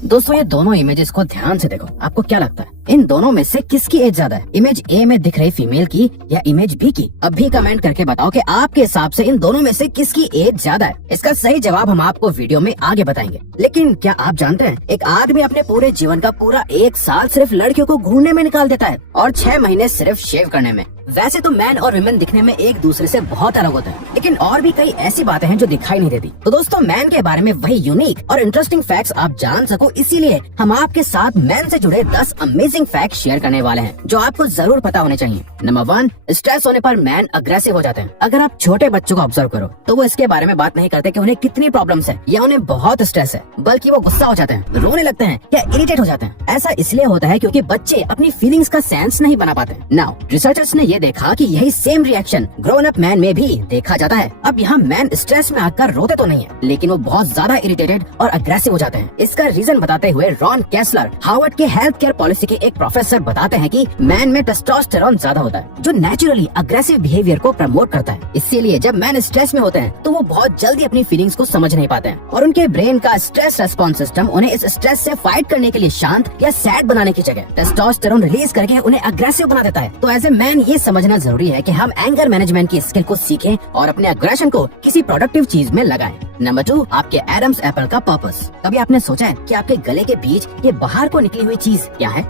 दोस्तों ये दोनों इमेजेस को ध्यान से देखो, आपको क्या लगता है इन दोनों में से किसकी एज ज्यादा है? इमेज ए में दिख रही फीमेल की या इमेज बी की? अब भी कमेंट करके बताओ कि आपके हिसाब से इन दोनों में से किसकी एज ज्यादा है। इसका सही जवाब हम आपको वीडियो में आगे बताएंगे। लेकिन क्या आप जानते हैं एक आदमी अपने पूरे जीवन का पूरा 1 साल सिर्फ लड़कियों को घूरने में निकाल देता है और 6 महीने सिर्फ शेव करने में। वैसे तो मैन और वुमेन दिखने में एक दूसरे से बहुत अलग होते हैं, लेकिन और भी कई ऐसी बातें हैं जो दिखाई नहीं देती। तो दोस्तों मैन के बारे में वही यूनिक और इंटरेस्टिंग फैक्ट्स आप जान सको, इसीलिए हम आपके साथ मैन से जुड़े 10 अमेजिंग फैक्ट शेयर करने वाले हैं जो आपको जरूर पता होने चाहिए। नंबर 1, स्ट्रेस होने पर मैन अग्रेसिव हो जाते हैं। अगर आप छोटे बच्चों को ऑब्जर्व करो तो वो इसके बारे में बात नहीं करते कि उन्हें कितनी प्रॉब्लम्स है या उन्हें बहुत स्ट्रेस है, बल्कि वो गुस्सा हो जाते हैं, रोने लगते हैं या इरिटेट हो जाते हैं। ऐसा इसलिए होता है क्योंकि बच्चे अपनी फीलिंग्स का सेंस नहीं बना पाते। नाउ रिसर्चर्स ने ये देखा कि यही same reaction grown up man में भी देखा जाता है। अब यहाँ मैन स्ट्रेस में आकर रोते तो नहीं है, लेकिन वो बहुत ज्यादा इरिटेटेड और अग्रेसिव हो जाते हैं। इसका रीजन बताते हुए रॉन कैसलर, हार्वर्ड के हेल्थ केयर पॉलिसी के एक प्रोफेसर, बताते हैं कि मैन में टेस्टोस्टेरोन ज्यादा होता है जो नेचुरली अग्रेसिव बिहेवियर को प्रमोट करता है। इसीलिए जब मैन स्ट्रेस में होते हैं तो वो बहुत जल्दी अपनी फीलिंग्स को समझ नहीं पाते हैं और उनके ब्रेन का स्ट्रेस रेस्पॉन्स सिस्टम उन्हें इस स्ट्रेस से फाइट करने के लिए शांत या सैड बनाने की जगह टेस्टोस्टेरोन रिलीज करके उन्हें अग्रेसिव बना देता है। तो एज ए मैन ये समझना जरूरी है कि हम एंगर मैनेजमेंट की स्किल को सीखें और अपने अग्रेशन को किसी प्रोडक्टिव चीज में लगाएं। नंबर 2, आपके एडम्स एप्पल का पर्पस। कभी आपने सोचा है कि आपके गले के बीच ये बाहर को निकली हुई चीज क्या है?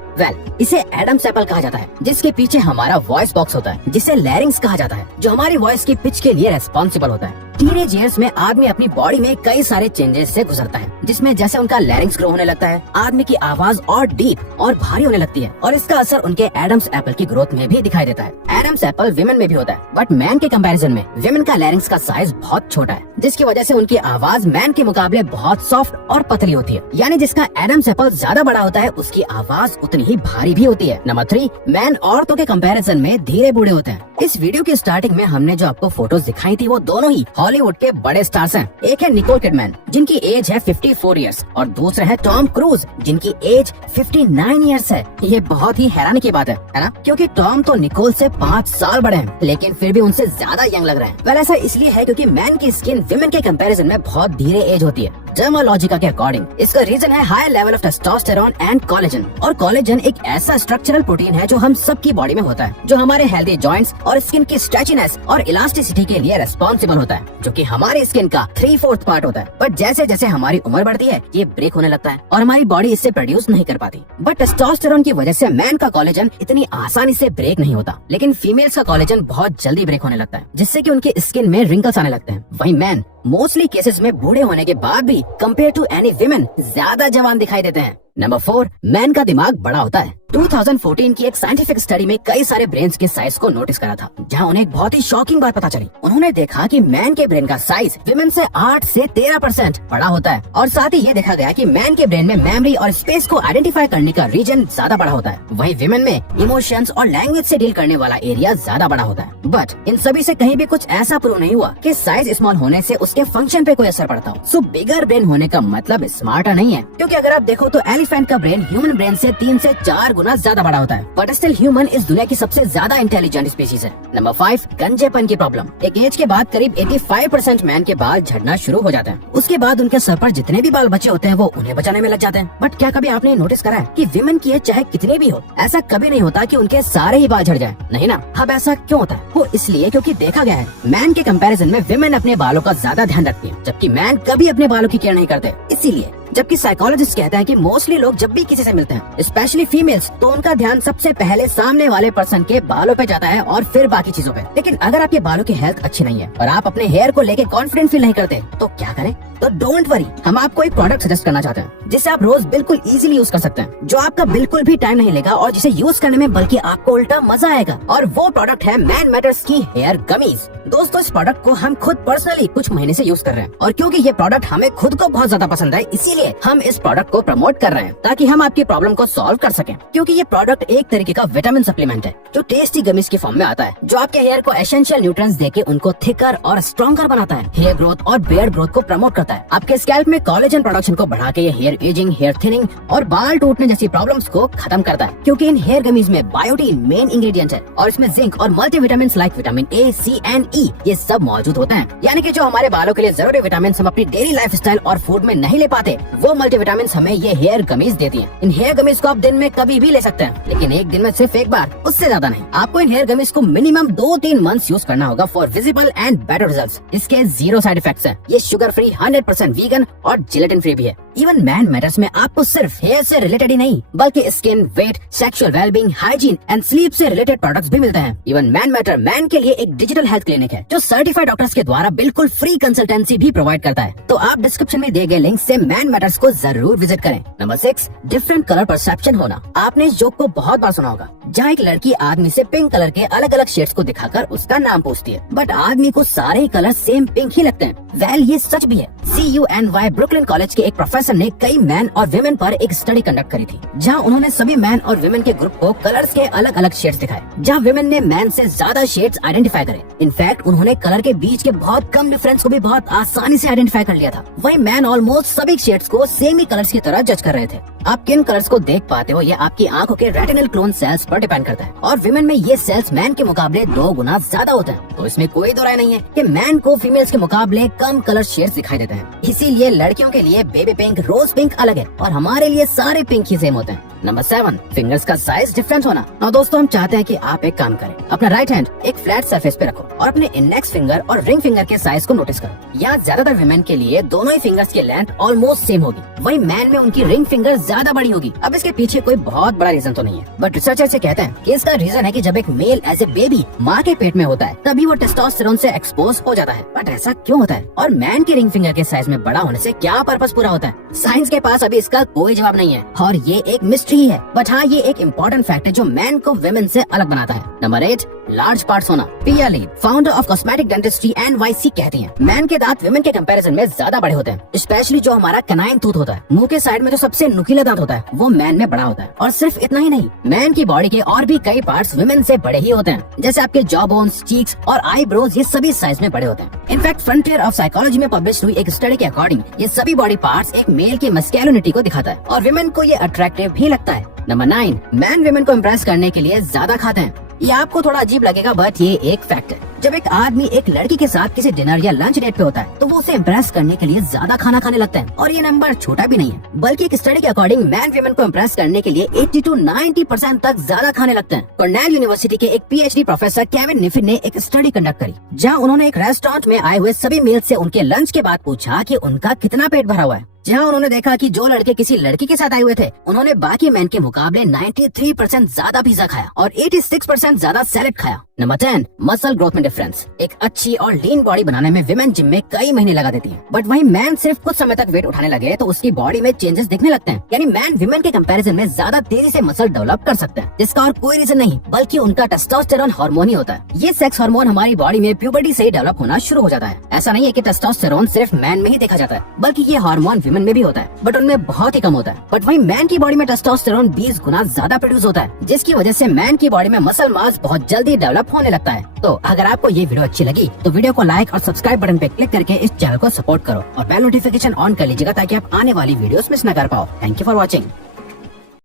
इसे एडम्स एप्पल कहा जाता है, जिसके पीछे हमारा वॉइस बॉक्स होता है, जिसे लैरिंग्स कहा जाता है, जो हमारी वॉइस की पिच के लिए रेस्पॉन्सिबल होता है। टीनेज ईयर्स में आदमी अपनी बॉडी में कई सारे चेंजेस से गुजरता है, जिसमें जैसे उनका लैरिंग्स ग्रो होने लगता है, आदमी की आवाज और डीप और भारी होने लगती है और इसका असर उनके एडम्स एप्पल की ग्रोथ में भी दिखाई देता है। एडम्स एप्पल विमेन में भी होता है, बट मैन के कंपैरिजन में विमेन का लैरिंग्स का साइज बहुत छोटा है, जिसकी वजह से उनकी आवाज मैन के मुकाबले बहुत सॉफ्ट और पतली होती है। यानी जिसका एडम्स एप्पल ज्यादा बड़ा होता है उसकी आवाज उतनी ही भारी भी होती है। नंबर 3, मैन औरतों के कंपैरिजन में धीरे बूढ़े होते हैं। इस वीडियो की स्टार्टिंग में हमने जो आपको फोटोज दिखाई थी वो दोनों ही हॉलीवुड के बड़े स्टार्स हैं। एक है निकोल किडमैन जिनकी एज है 54 इयर्स और दूसरे है टॉम क्रूज जिनकी एज 59 इयर्स है। ये बहुत ही हैरानी की बात है ना? क्योंकि टॉम तो निकोल से 5 साल बड़े हैं, लेकिन फिर भी उनसे ज्यादा यंग लग रहे हैं। वेल ऐसा इसलिए है क्योंकि मैन की स्किन विमेन के कंपैरिजन में बहुत धीरे एज होती है। डर्मालॉजिका के अकॉर्डिंग इसका रीजन है high level of testosterone and collagen. और कोलेजन एक ऐसा स्ट्रक्चरल प्रोटीन है जो हम सबकी बॉडी में होता है, जो हमारे हेल्दी जॉइंट्स और स्किन की स्ट्रेचीनेस और इलास्टिसिटी के लिए रेस्पॉन्सिबल होता है, जो कि हमारी स्किन का 3/4 पार्ट होता है। बट जैसे जैसे हमारी उम्र बढ़ती है ये ब्रेक होने लगता है और हमारी बॉडी इससे प्रोड्यूस नहीं कर पाती। बट टेस्टोस्टेरोन की वजह से मैन का कोलेजन इतनी आसानी से ब्रेक नहीं होता, लेकिन फीमेल्स का कोलेजन बहुत जल्दी ब्रेक होने लगता है, जिससे कि उनकी स्किन में रिंकल्स आने लगते हैं। वहीं मैन मोस्टली केसेस में बूढ़े होने के बाद भी कंपेयर टू एनी विमेन ज्यादा जवान दिखाई देते हैं। नंबर 4, मैन का दिमाग बड़ा होता है। 2014 की एक साइंटिफिक स्टडी में कई सारे ब्रेन्स के साइज को नोटिस करा था, जहां उन्हें एक बहुत ही शॉकिंग बात पता चली। उन्होंने देखा कि मैन के ब्रेन का साइज विमेन से 8 से 13% बड़ा होता है और साथ ही ये देखा गया कि मैन के ब्रेन में मेमोरी और स्पेस को आइडेंटिफाई करने का रीजन ज्यादा बड़ा होता है, वहीं विमेन में इमोशंस और लैंग्वेज से डील करने वाला एरिया ज्यादा बड़ा होता है। बट इन सभी से कहीं भी कुछ ऐसा प्रूव नहीं हुआ कि साइज स्मॉल होने से उसके फंक्शन पे कोई असर पड़ता हो। सो बिगर ब्रेन होने का मतलब स्मार्टर नहीं है, क्योंकि अगर आप देखो तो एलिफेंट का ब्रेन ह्यूमन ब्रेन से 3 से 4 गुना ज्यादा बड़ा होता है, बट स्टिल ह्यूमन इस दुनिया की सबसे ज्यादा इंटेलिजेंट स्पीशीज है। नंबर 5, गंजेपन की प्रॉब्लम। एक एज के बाद करीब 85% मैन के बाल झड़ना शुरू हो जाते हैं। उसके बाद उनके सर पर जितने भी बाल बचे होते हैं वो उन्हें बचाने में लग जाते हैं। बट क्या कभी आपने नोटिस करा है कि विमेन की एज चाहे कितनी भी हो, ऐसा कभी नहीं होता कि उनके सारे ही बाल झड़ जाए? नहीं ना। अब ऐसा क्यों होता है? वो इसलिए क्योंकि देखा गया है मैन के कंपैरिजन में विमेन अपने बालों का ज्यादा ध्यान रखती है, जबकि मैन कभी अपने बालों की केयर नहीं करते। इसीलिए जबकि साइकोलॉजिस्ट कहते हैं कि मोस्टली लोग जब भी किसी से मिलते हैं, स्पेशली फीमेल्स, तो उनका ध्यान सबसे पहले सामने वाले पर्सन के बालों पे जाता है और फिर बाकी चीजों पे। लेकिन अगर आपके बालों की हेल्थ अच्छी नहीं है और आप अपने हेयर को लेके कॉन्फिडेंट फील नहीं करते तो क्या करें? तो डोंट वरी, हम आपको एक प्रोडक्ट सजेस्ट करना चाहते हैं जिसे आप रोज बिल्कुल इजीली यूज कर सकते हैं, जो आपका बिल्कुल भी टाइम नहीं लेगा और जिसे यूज करने में बल्कि आपको उल्टा मजा आएगा। और वो प्रोडक्ट है मैन मैटर्स की हेयर गमीज। दोस्तों इस प्रोडक्ट को हम खुद पर्सनली कुछ महीने से यूज कर रहे हैं और क्योंकि ये प्रोडक्ट हमें खुद को बहुत ज्यादा पसंद है, इसीलिए हम इस प्रोडक्ट को प्रमोट कर रहे हैं ताकि हम आपकी प्रॉब्लम को सॉल्व कर सकें। क्योंकि ये प्रोडक्ट एक तरीके का विटामिन सप्लीमेंट है जो टेस्टी गमीज के फॉर्म में आता है, जो आपके हेयर को एसेंशियल न्यूट्रिएंट्स देके उनको थिकर और स्ट्रॉन्गर बनाता है, हेयर ग्रोथ और बियर्ड ग्रोथ को प्रमोट करता है। करता है। आपके स्कैल्प में कोलेजन प्रोडक्शन को बढ़ा के ये हेयर एजिंग, हेयर थिनिंग और बाल टूटने जैसी प्रॉब्लम्स को खत्म करता है, क्योंकि इन हेयर गमीज में बायोटीन मेन इंग्रेडिएंट है और इसमें जिंक और multivitamin like vitamin A, C and E ये सब मौजूद होते हैं। यानी कि जो हमारे बालों के लिए जरूरी विटामिन हम अपनी डेली लाइफस्टाइल और फूड में नहीं ले पाते, वो मल्टीविटामिन हमें ये हेयर गमीज देती हैं। इन हेयर गमीज को आप दिन में कभी भी ले सकते हैं, लेकिन एक दिन में सिर्फ एक बार, उससे ज्यादा नहीं। आपको इन हेयर गमीज को मिनिमम 2-3 मंथ्स यूज करना होगा for visible and better results. इसके 0 साइड इफेक्ट्स हैं। ये शुगर फ्री, 100% वीगन और जिलेटिन फ्री भी है। इवन मैन मैटर्स में आपको सिर्फ हेयर से रिलेटेड ही नहीं, बल्कि skin, weight, sexual wellbeing, hygiene and sleep से रिलेटेड प्रोडक्ट्स भी मिलते हैं। इवन मैन मैटर मैन के लिए एक डिजिटल हेल्थ क्लिनिक है जो सर्टिफाइड डॉक्टर्स के द्वारा बिल्कुल फ्री कंसल्टेंसी भी प्रोवाइड करता है। तो आप डिस्क्रिप्शन में दिए गए लिंक से मैन मैटर्स को जरूर विजिट करें। नंबर 6, डिफरेंट कलर परसेप्शन होना। आपने इस जोक को बहुत बार सुना होगा, जहाँ एक लड़की आदमी से पिंक कलर के अलग अलग शेड्स को दिखाकर उसका नाम पूछती है, बट आदमी को सारे ही कलर सेम पिंक ही लगते हैं। वेल, ये सच भी है। CUNY ब्रुकलिन कॉलेज के एक प्रोफेसर ने कई मैन और विमेन पर एक स्टडी कंडक्ट करी थी, जहाँ उन्होंने सभी मैन और विमेन के ग्रुप को कलर्स के अलग अलग शेड्स दिखाए, जहाँ विमेन ने मैन से ज्यादा शेड्स आइडेंटिफाई करे। इनफैक्ट उन्होंने कलर के बीच के बहुत कम डिफरेंस को भी बहुत आसानी से आइडेंटिफाई कर लिया था। वही मैन ऑलमोस्ट सभी शेड्स को सेम ही कलर्स की तरह जज कर रहे थे। आप किन कलर्स को देख पाते हो ये आपकी आंखों के रेटिनल क्लोन सेल्स पर डिपेंड करता है, और विमेन में ये सेल्स मैन के मुकाबले 2 गुना ज्यादा होते हैं। तो इसमें कोई दो राय नहीं है कि मैन को फीमेल्स के मुकाबले कम कलर शेड्स दिखाई देते हैं। इसीलिए लड़कियों के लिए बेबी पिंक, रोज पिंक अलग है और हमारे लिए सारे पिंक ही सेम होते हैं। नंबर 7, फिंगर्स का साइज डिफरेंट होना। और दोस्तों, हम चाहते हैं कि आप एक काम करें, अपना राइट हैंड एक फ्लैट सरफेस पे रखो और अपने इंडेक्स फिंगर और रिंग फिंगर के साइज को नोटिस करो। यहाँ ज्यादातर विमेन के लिए दोनों ही फिंगर्स की लेंथ ऑलमोस्ट सेम होगी, वही मैन में उनकी रिंग फिंगर ज्यादा बड़ी होगी। अब इसके पीछे कोई बहुत बड़ा रीजन तो नहीं है, बट रिसर्चर से कहते हैं कि इसका रीजन है कि जब एक मेल एज ए बेबी माँ के पेट में होता है, तभी वो टेस्टोस्टेरोन से एक्सपोज हो जाता है। बट ऐसा क्यों होता है, और मैन की रिंग फिंगर के साइज में बड़ा होने से क्या पर्पस पूरा होता है? साइंस के पास अभी इसका कोई जवाब नहीं है और ये एक मिस्ट्री है। बट हाँ, ये एक इम्पोर्टेंट फैक्ट है जो मैन को विमेन से अलग बनाता है। नंबर 8, लार्ज पार्ट्स होना। Pia Lee, founder of cosmetic dentistry NYC, कहती हैं मैन के दांत विमेन के कंपैरिजन में ज्यादा बड़े होते हैं। स्पेशली जो हमारा कैनाइन टूथ होता है, मुंह के साइड में जो सबसे नुकीला दांत होता है, वो मैन में बड़ा होता है। और सिर्फ इतना ही नहीं, मैन की बॉडी के और भी कई पार्ट्स विमेन से बड़े ही होते हैं, जैसे आपके जॉ बोन्स, चीक्स और आईब्रोज, ये सभी साइज में बड़े होते हैं। इनफैक्ट फ्रंटियर ऑफ साइकोलॉजी में पब्लिश हुई एक स्टडी के अकॉर्डिंग ये सभी बॉडी पार्ट्स एक मेल की मस्कुलिनिटी को दिखाता है और विमेन को ये अट्रैक्टिव भी लगता है। नंबर 9, मैन विमेन को इम्प्रेस करने के लिए ज्यादा खाते हैं। ये आपको थोड़ा अजीब लगेगा, बट ये एक फैक्ट है। जब एक आदमी एक लड़की के साथ किसी डिनर या लंच डेट पे होता है, तो वो उसे इम्प्रेस करने के लिए ज्यादा खाना खाने लगता है। और ये नंबर छोटा भी नहीं है, बल्कि एक स्टडी के अकॉर्डिंग मैन विमेन को इम्प्रेस करने के लिए 80 to 90% तक ज्यादा खाने लगते हैं। कॉर्नेल यूनिवर्सिटी के एक PhD प्रोफेसर केविन निफिन ने एक स्टडी कंडक्ट करी, जहाँ उन्होंने एक रेस्टोरेंट में आए हुए सभी मील्स से उनके लंच के बाद पूछा कि उनका कितना पेट भरा हुआ है। जहाँ उन्होंने देखा कि जो लड़के किसी लड़की के साथ आए हुए थे, उन्होंने बाकी मैन के मुकाबले 93% ज्यादा पिज्जा खाया और 86% ज्यादा सैलेड खाया। नंबर 10, मसल ग्रोथ में डिफरेंस। एक अच्छी और लीन बॉडी बनाने में विमेन जिम में कई महीने लगा देती है, बट वही मैन सिर्फ कुछ समय तक वेट उठाने लगे तो उसकी बॉडी में चेंजेस दिखने लगते हैं। यानी मैन विमेन के कंपैरिजन में ज्यादा तेजी से मसल डेवलप कर सकते हैं, जिसका और कोई रीजन नहीं बल्कि उनका टेस्टोस्टेरोन हार्मोन ही होता है। ये सेक्स हार्मोन हमारी बॉडी में प्यूबर्टी से डेवलप होना शुरू हो जाता है। ऐसा नहीं है कि टेस्टोस्टेरोन सिर्फ मैन में ही देखा जाता है, बल्कि ये हार्मोन विमेन में भी होता है, बट उनमें बहुत ही कम होता है। बट वही मैन की बॉडी में टेस्टोस्टेरोन 20 गुना ज्यादा प्रोड्यूस होता है, जिसकी वजह से मैन की बॉडी में मसल मास बहुत जल्दी डेवलप होने लगता है। तो अगर आपको ये वीडियो अच्छी लगी तो वीडियो को लाइक और सब्सक्राइब बटन पे क्लिक करके इस चैनल को सपोर्ट करो और बेल नोटिफिकेशन ऑन कर लीजिएगा ताकि आप आने वाली वीडियोस मिस न कर पाओ। Thank you for watching.